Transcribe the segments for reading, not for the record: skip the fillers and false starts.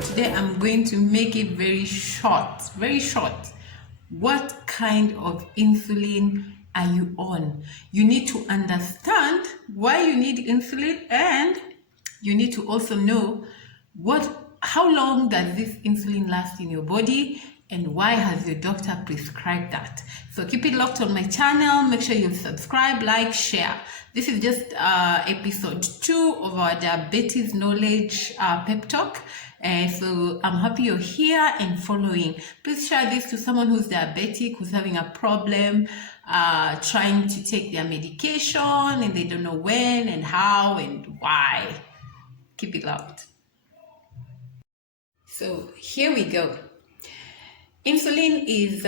today I'm going to make it very short, What kind of insulin are you on? You need to understand why you need insulin, and you need to also know how long does this insulin last in your body, and why has your doctor prescribed that. So keep it locked on my channel. Make sure you subscribe, like, share. This is just episode 2 of our diabetes knowledge pep talk. So I'm happy you're here and following. Please share this to someone who's diabetic, who's having a problem, trying to take their medication, and they don't know when and how and why. Keep it locked. So here we go. Insulin is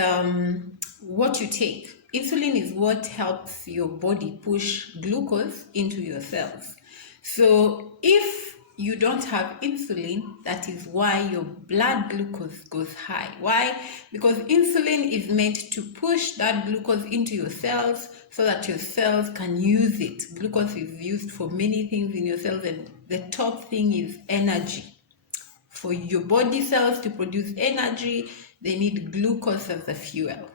what you take. Insulin is what helps your body push glucose into your cells. So if you don't have insulin, that is why your blood glucose goes high. Why? Because insulin is meant to push that glucose into your cells so that your cells can use it. Glucose is used for many things in your cells, and the top thing is energy. For your body cells to produce energy, they need glucose as the fuel.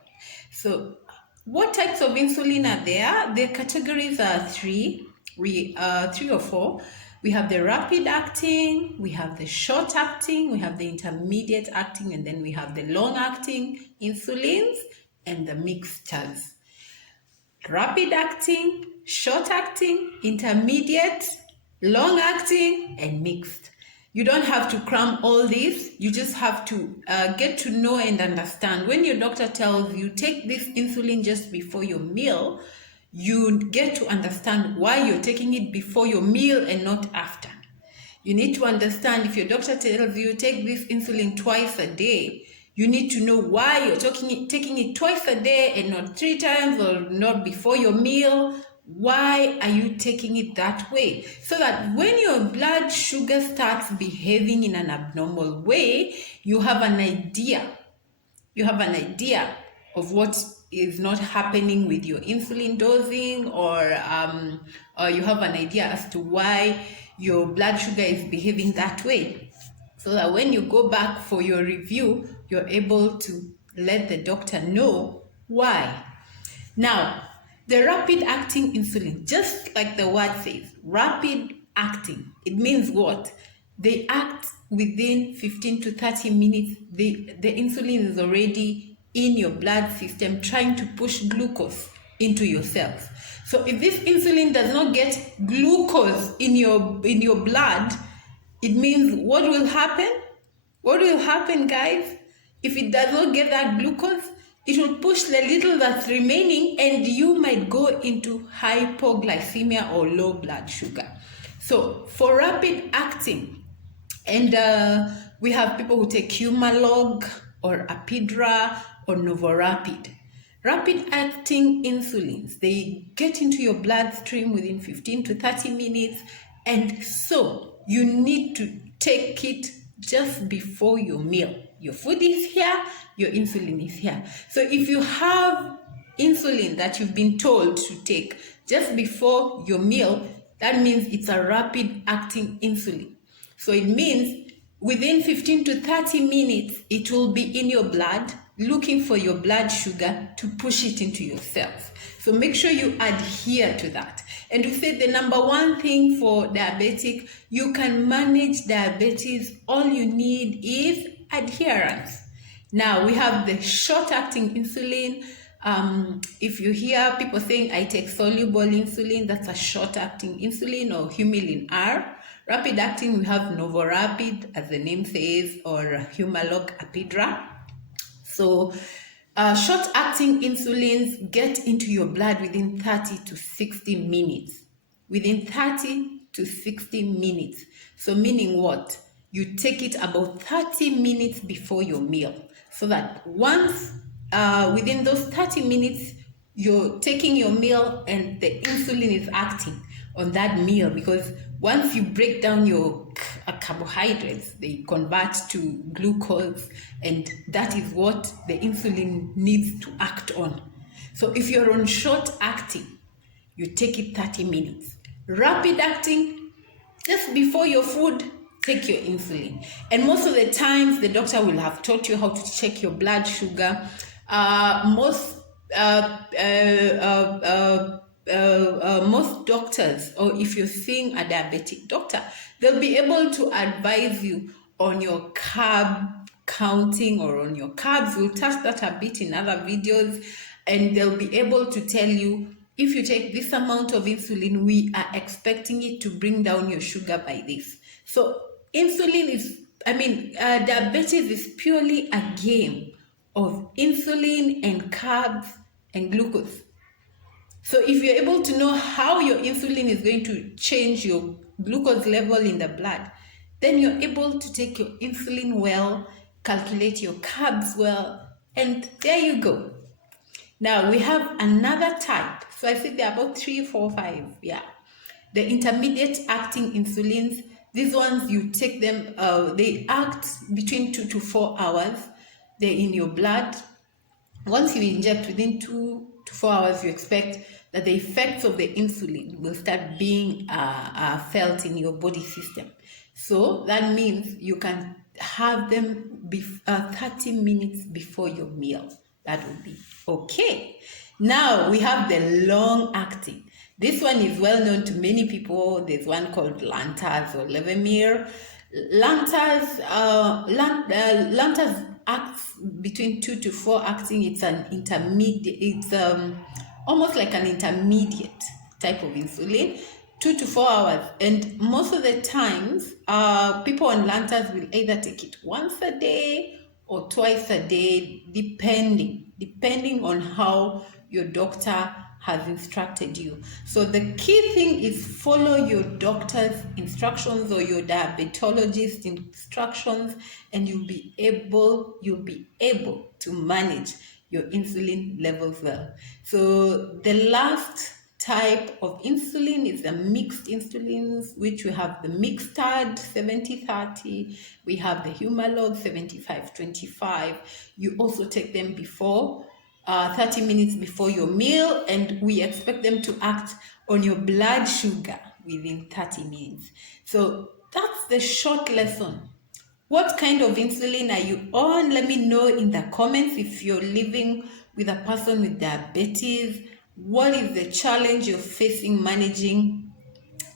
So what types of insulin are there? The categories are three or four. We have the rapid acting, we have the short acting, we have the intermediate acting, and then we have the long acting insulins and the mixtures. Rapid acting, short acting, intermediate, long acting, and mixed. You don't have to cram all this. You just have to get to know and understand. When your doctor tells you take this insulin just before your meal, you get to understand why you're taking it before your meal and not after. You need to understand, if your doctor tells you take this insulin twice a day, you need to know why you're taking it twice a day and not 3 times, or not before your meal. Why are you taking it that way? So that when your blood sugar starts behaving in an abnormal way, you have an idea. You have an idea of what is not happening with your insulin dosing, or you have an idea as to why your blood sugar is behaving that way. So that when you go back for your review, you're able to let the doctor know why. Now, the rapid acting insulin, just like the word says, rapid acting, it means what? They act within 15 to 30 minutes. The insulin is already in your blood system trying to push glucose into your cells. So if this insulin does not get glucose in your blood, it means what will happen? What will happen, guys? If it does not get that glucose, it will push the little that's remaining, and you might go into hypoglycemia or low blood sugar. So for rapid acting, and we have people who take Humalog or Apidra or Novorapid. Rapid acting insulins, they get into your bloodstream within 15 to 30 minutes, and so you need to take it just before your meal. Your food is here, your insulin is here. So if you have insulin that you've been told to take just before your meal, that means it's a rapid acting insulin. So it means within 15 to 30 minutes, it will be in your blood, looking for your blood sugar to push it into your cells. So make sure you adhere to that. And we said the number one thing for diabetic, you can manage diabetes. All you need is adherence. Now we have the short-acting insulin. If you hear people saying, I take soluble insulin, that's a short-acting insulin, or Humulin R. Rapid-acting, we have Novorapid, as the name says, or Humalog Apidra. So short-acting insulins get into your blood within 30 to 60 minutes. Within 30 to 60 minutes. So meaning what? You take it about 30 minutes before your meal. So that once within those 30 minutes, you're taking your meal and the insulin is acting on that meal, because once you break down your carbohydrates, they convert to glucose, and that is what the insulin needs to act on. So if you're on short acting, you take it 30 minutes. Rapid acting, just before your food, take your insulin. And most of the times, the doctor will have taught you how to check your blood sugar. Most doctors, or if you're seeing a diabetic doctor, they'll be able to advise you on your carb counting or on your carbs. We'll touch that a bit in other videos, and they'll be able to tell you, if you take this amount of insulin, we are expecting it to bring down your sugar by this. So insulin is, diabetes is purely a game of insulin and carbs and glucose. So if you're able to know how your insulin is going to change your glucose level in the blood, then you're able to take your insulin well, calculate your carbs well, and there you go. Now we have another type. So I think there are about 3, 4, 5. Yeah. The intermediate acting insulins. These ones, you take them, they act between 2 to 4 hours. They're in your blood. Once you inject, within 2 to 4 hours, you expect that the effects of the insulin will start being felt in your body system. So that means you can have them 30 minutes before your meal. That would be okay. Now we have the long acting. This one is well known to many people. There's one called Lantus or Levemir. Lantus acts between 2 to 4 acting. It's an intermediate. It's almost like an intermediate type of insulin. 2 to 4 hours, and most of the times, people on Lantus will either take it once a day or twice a day, depending on how your doctor has instructed you. So the key thing is follow your doctor's instructions or your diabetologist's instructions, and you'll be able to manage your insulin levels well. So the last type of insulin is the mixed insulins, which we have the Muxtard 70-30, we have the Humalog 75-25. You also take them before 30 minutes before your meal, and we expect them to act on your blood sugar within 30 minutes. So that's the short lesson. What kind of insulin are you on? Let me know in the comments. If you're living with a person with diabetes, what is the challenge you're facing managing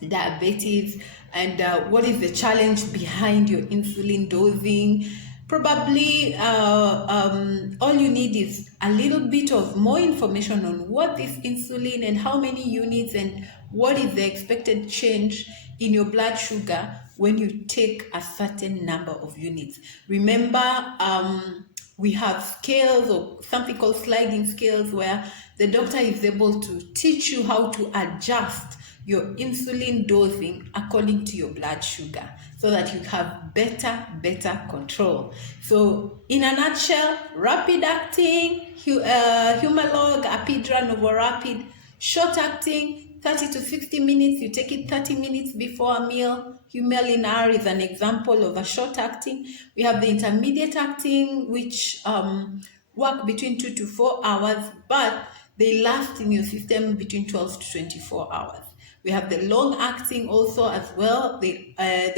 diabetes, and what is the challenge behind your insulin dosing? Probably all you need is a little bit of more information on what is insulin and how many units and what is the expected change in your blood sugar when you take a certain number of units. Remember, we have scales or something called sliding scales where the doctor is able to teach you how to adjust your insulin dosing according to your blood sugar so that you have better control. So in a nutshell, rapid acting, Humalog, Apidra, Novorapid, short acting, 30 to 60 minutes, you take it 30 minutes before a meal. Humalog R is an example of a short acting. We have the intermediate acting, which work between 2 to 4 hours, but they last in your system between 12 to 24 hours. We have the long acting also as well. They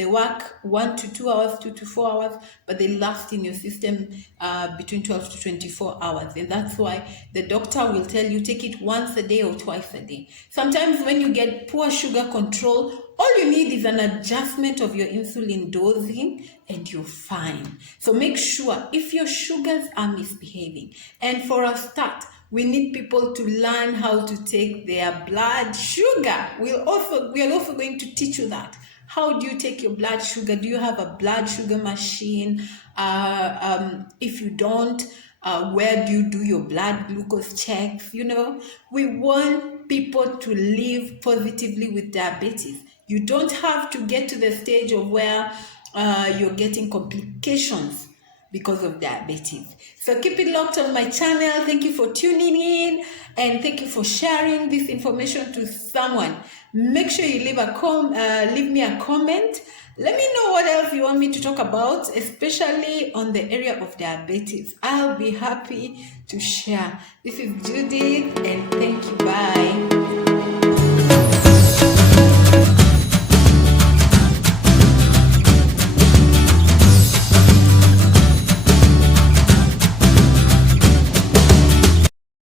work 1 to 2 hours, 2 to 4 hours, but they last in your system between 12 to 24 hours. And that's why the doctor will tell you take it once a day or twice a day. Sometimes when you get poor sugar control, all you need is an adjustment of your insulin dosing and you're fine. So make sure if your sugars are misbehaving, and for a start, we need people to learn how to take their blood sugar. We are also going to teach you that. How do you take your blood sugar? Do you have a blood sugar machine? If you don't, where do you do your blood glucose checks? We want people to live positively with diabetes. You don't have to get to the stage of where you're getting complications because of diabetes. So keep it locked on my channel. Thank you for tuning in, and thank you for sharing this information to someone. Make sure you leave me a comment. Let me know what else you want me to talk about, especially on the area of diabetes. I'll be happy to share. This is Judith, and thank you. Bye.